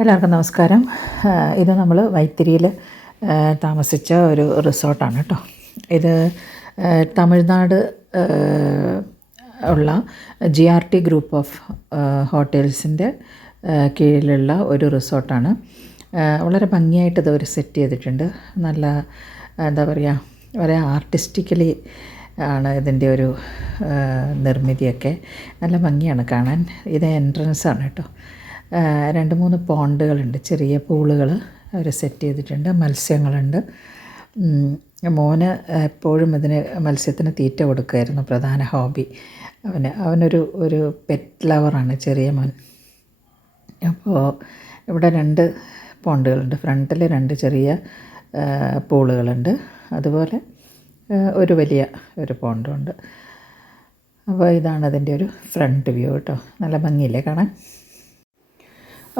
എല്ലാവർക്കും നമസ്കാരം. ഇത് നമ്മൾ വൈത്തിരിയിൽ താമസിച്ച ഒരു റിസോർട്ടാണ് കേട്ടോ. ഇത് തമിഴ്നാട് ഉള്ള GRT ഗ്രൂപ്പ് ഓഫ് ഹോട്ടൽസിൻ്റെ കീഴിലുള്ള ഒരു റിസോർട്ടാണ്. വളരെ ഭംഗിയായിട്ട് ഇതവർ സെറ്റ് ചെയ്തിട്ടുണ്ട്. നല്ല എന്താ പറയുക, വളരെ ആർട്ടിസ്റ്റിക്കലി ആണ് ഇതിൻ്റെ ഒരു നിർമ്മിതിയൊക്കെ. നല്ല ഭംഗിയാണ് കാണാൻ. ഇത് എൻട്രൻസാണ് കേട്ടോ. 2-3 പോണ്ടുകളുണ്ട്, ചെറിയ പൂളുകൾ അവർ സെറ്റ് ചെയ്തിട്ടുണ്ട്. മത്സ്യങ്ങളുണ്ട്. മോന് എപ്പോഴും മത്സ്യത്തിന് തീറ്റ കൊടുക്കുമായിരുന്നു, പ്രധാന ഹോബി. അവനൊരു പെറ്റ് ലവറാണ് ചെറിയ മോൻ. അപ്പോൾ ഇവിടെ 2 പോണ്ടുകളുണ്ട്. ഫ്രണ്ടിൽ 2 ചെറിയ പൂളുകളുണ്ട്, അതുപോലെ ഒരു വലിയ ഒരു പോണ്ടുണ്ട്. അപ്പോൾ ഇതാണ് അതിൻ്റെ ഒരു ഫ്രണ്ട് വ്യൂ കേട്ടോ. നല്ല ഭംഗിയില്ലേ കാണാൻ.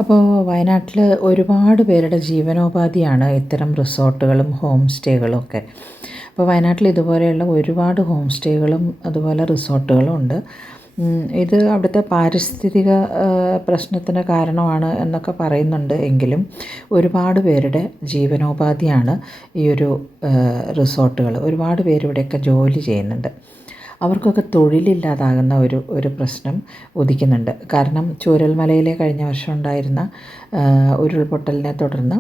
അപ്പോൾ വയനാട്ടിൽ ഒരുപാട് പേരുടെ ജീവനോപാധിയാണ് ഇത്തരം റിസോർട്ടുകളും ഹോം സ്റ്റേകളും ഒക്കെ. അപ്പോൾ വയനാട്ടിൽ ഇതുപോലെയുള്ള ഒരുപാട് ഹോം സ്റ്റേകളും അതുപോലെ റിസോർട്ടുകളും ഉണ്ട്. ഇത് അവിടുത്തെ പാരിസ്ഥിതിക പ്രശ്നത്തിന് കാരണമാണ് എന്നൊക്കെ പറയുന്നുണ്ട്. എങ്കിലും ഒരുപാട് പേരുടെ ജീവനോപാധിയാണ് ഈ ഒരു റിസോർട്ടുകൾ. ഒരുപാട് പേര് ഇവിടെയൊക്കെ ജോലി ചെയ്യുന്നുണ്ട്. അവർക്കൊക്കെ തൊഴിലില്ലാതാകുന്ന ഒരു പ്രശ്നം ഉദിക്കുന്നുണ്ട്. കാരണം ചൂരൽമലയിലെ കഴിഞ്ഞ വർഷം ഉണ്ടായിരുന്ന ഉരുൾപൊട്ടലിനെ തുടർന്ന്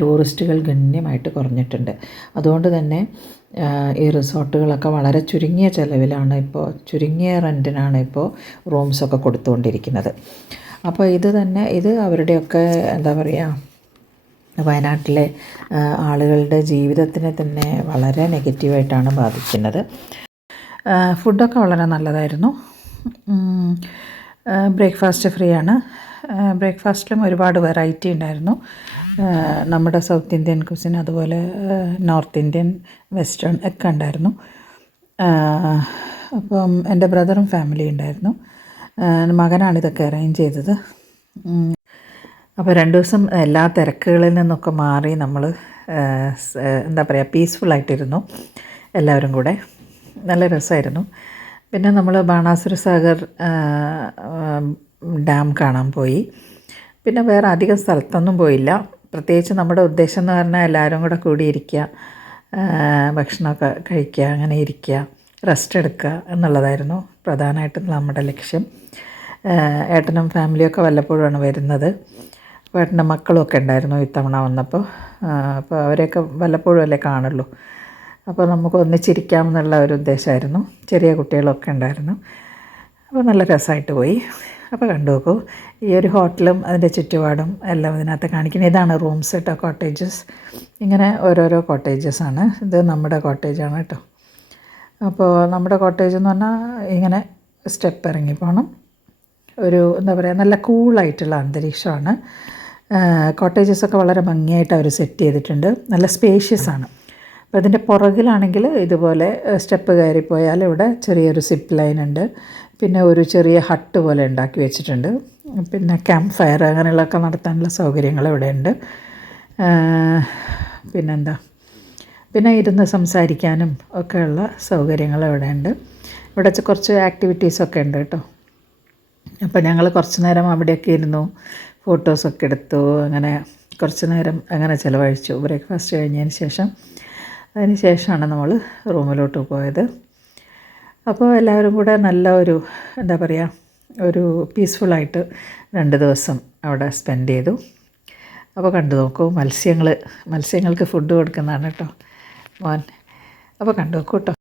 ടൂറിസ്റ്റുകൾ ഗണ്യമായിട്ട് കുറഞ്ഞിട്ടുണ്ട്. അതുകൊണ്ട് തന്നെ ഈ റിസോർട്ടുകളൊക്കെ വളരെ ചുരുങ്ങിയ ചിലവിലാണ് ഇപ്പോൾ, ചുരുങ്ങിയ റെൻറ്റിനാണ് ഇപ്പോൾ റൂംസൊക്കെ കൊടുത്തുകൊണ്ടിരിക്കുന്നത്. അപ്പോൾ ഇത് അവരുടെയൊക്കെ എന്താ പറയുക, വയനാട്ടിലെ ആളുകളുടെ ജീവിതത്തിനെ തന്നെ വളരെ നെഗറ്റീവായിട്ടാണ് ബാധിക്കുന്നത്. ഫുഡൊക്കെ വളരെ നല്ലതായിരുന്നു. ബ്രേക്ക്ഫാസ്റ്റ് ഫ്രീ ആണ്. ബ്രേക്ക്ഫാസ്റ്റിലും ഒരുപാട് വെറൈറ്റി ഉണ്ടായിരുന്നു. നമ്മുടെ സൗത്ത് ഇന്ത്യൻ കുസിൻ, അതുപോലെ നോർത്ത് ഇന്ത്യൻ, വെസ്റ്റേൺ ഒക്കെ ഉണ്ടായിരുന്നു. അപ്പം എൻ്റെ ബ്രദറും ഫാമിലി ഉണ്ടായിരുന്നു. മകനാണ് ഇതൊക്കെ അറേഞ്ച് ചെയ്തത്. അപ്പോൾ 2 ദിവസം എല്ലാ തിരക്കുകളിൽ നിന്നൊക്കെ മാറി നമ്മൾ എന്താ പറയുക, പീസ്ഫുള്ളായിട്ടിരുന്നു എല്ലാവരും കൂടെ. നല്ല രസമായിരുന്നു. പിന്നെ നമ്മൾ ബാണാസുര സാഗർ ഡാം കാണാൻ പോയി. പിന്നെ വേറെ അധികം സ്ഥലത്തൊന്നും പോയില്ല. പ്രത്യേകിച്ച് നമ്മുടെ ഉദ്ദേശം എന്ന് പറഞ്ഞാൽ എല്ലാവരും കൂടെ കൂടിയിരിക്കുക, ഭക്ഷണമൊക്കെ കഴിക്കുക, അങ്ങനെ ഇരിക്കുക, റെസ്റ്റ് എടുക്കുക എന്നുള്ളതായിരുന്നു പ്രധാനമായിട്ടും നമ്മുടെ ലക്ഷ്യം. ഏട്ടനും ഫാമിലിയൊക്കെ വല്ലപ്പോഴുമാണ് വരുന്നത്. അപ്പോൾ ഏട്ടൻ്റെ മക്കളുമൊക്കെ ഉണ്ടായിരുന്നു ഇത്തവണ വന്നപ്പോൾ. അപ്പോൾ അവരെയൊക്കെ വല്ലപ്പോഴും അല്ലേ കാണുള്ളൂ. അപ്പോൾ നമുക്ക് ഒന്നിച്ചിരിക്കാം എന്നുള്ള ഒരു ഉദ്ദേശമായിരുന്നു. ചെറിയ കുട്ടികളൊക്കെ ഉണ്ടായിരുന്നു. അപ്പോൾ നല്ല രസമായിട്ട് പോയി. അപ്പോൾ കണ്ടു നോക്കൂ, ഈ ഒരു ഹോട്ടലും അതിൻ്റെ ചുറ്റുപാടും എല്ലാം ഇതിനകത്ത് കാണിക്കുന്നത്. ഇതാണ് റൂംസ് കേട്ടോ, കോട്ടേജസ്. ഇങ്ങനെ ഓരോരോ കോട്ടേജസാണ്. ഇത് നമ്മുടെ കോട്ടേജാണ് കേട്ടോ. അപ്പോൾ നമ്മുടെ കോട്ടേജ് എന്ന് പറഞ്ഞാൽ ഇങ്ങനെ സ്റ്റെപ്പ് ഇറങ്ങി പോകണം. ഒരു എന്താ പറയുക, നല്ല കൂളായിട്ടുള്ള അന്തരീക്ഷമാണ്. കോട്ടേജസൊക്കെ വളരെ ഭംഗിയായിട്ട് അവർ സെറ്റ് ചെയ്തിട്ടുണ്ട്. നല്ല സ്പേഷ്യസ് ആണ്. അപ്പോൾ അതിൻ്റെ പുറകിലാണെങ്കിൽ ഇതുപോലെ സ്റ്റെപ്പ് കയറിപ്പോയാൽ ഇവിടെ ചെറിയൊരു സിപ്പ് ലൈൻ ഉണ്ട്. പിന്നെ ഒരു ചെറിയ ഹട്ട് പോലെ ഉണ്ടാക്കി വെച്ചിട്ടുണ്ട്. പിന്നെ ക്യാമ്പ് ഫയർ അങ്ങനെയുള്ളതൊക്കെ നടത്താനുള്ള സൗകര്യങ്ങൾ ഇവിടെ ഉണ്ട്. പിന്നെ ഇരുന്ന് സംസാരിക്കാനും ഒക്കെയുള്ള സൗകര്യങ്ങൾ ഇവിടെ ഉണ്ട്. ഇവിടെ കുറച്ച് ആക്ടിവിറ്റീസൊക്കെ ഉണ്ട് കേട്ടോ. അപ്പോൾ ഞങ്ങൾ കുറച്ച് നേരം അവിടെയൊക്കെ ഇരുന്നു, ഫോട്ടോസൊക്കെ എടുത്തു. അങ്ങനെ കുറച്ച് നേരം അങ്ങനെ ചിലവഴിച്ചു ബ്രേക്ക്ഫാസ്റ്റ് കഴിഞ്ഞതിന് ശേഷം. അതിന് ശേഷമാണ് നമ്മൾ റൂമിലോട്ട് പോയത്. അപ്പോൾ എല്ലാവരും കൂടെ നല്ല എന്താ പറയുക, ഒരു പീസ്ഫുള്ളായിട്ട് 2 ദിവസം അവിടെ സ്പെൻഡ് ചെയ്തു. അപ്പോൾ കണ്ടു നോക്കൂ, മത്സ്യങ്ങൾക്ക് ഫുഡ് കൊടുക്കുന്നതാണ് കേട്ടോ മോൻ. അപ്പോൾ കണ്ടു നോക്കൂ കേട്ടോ.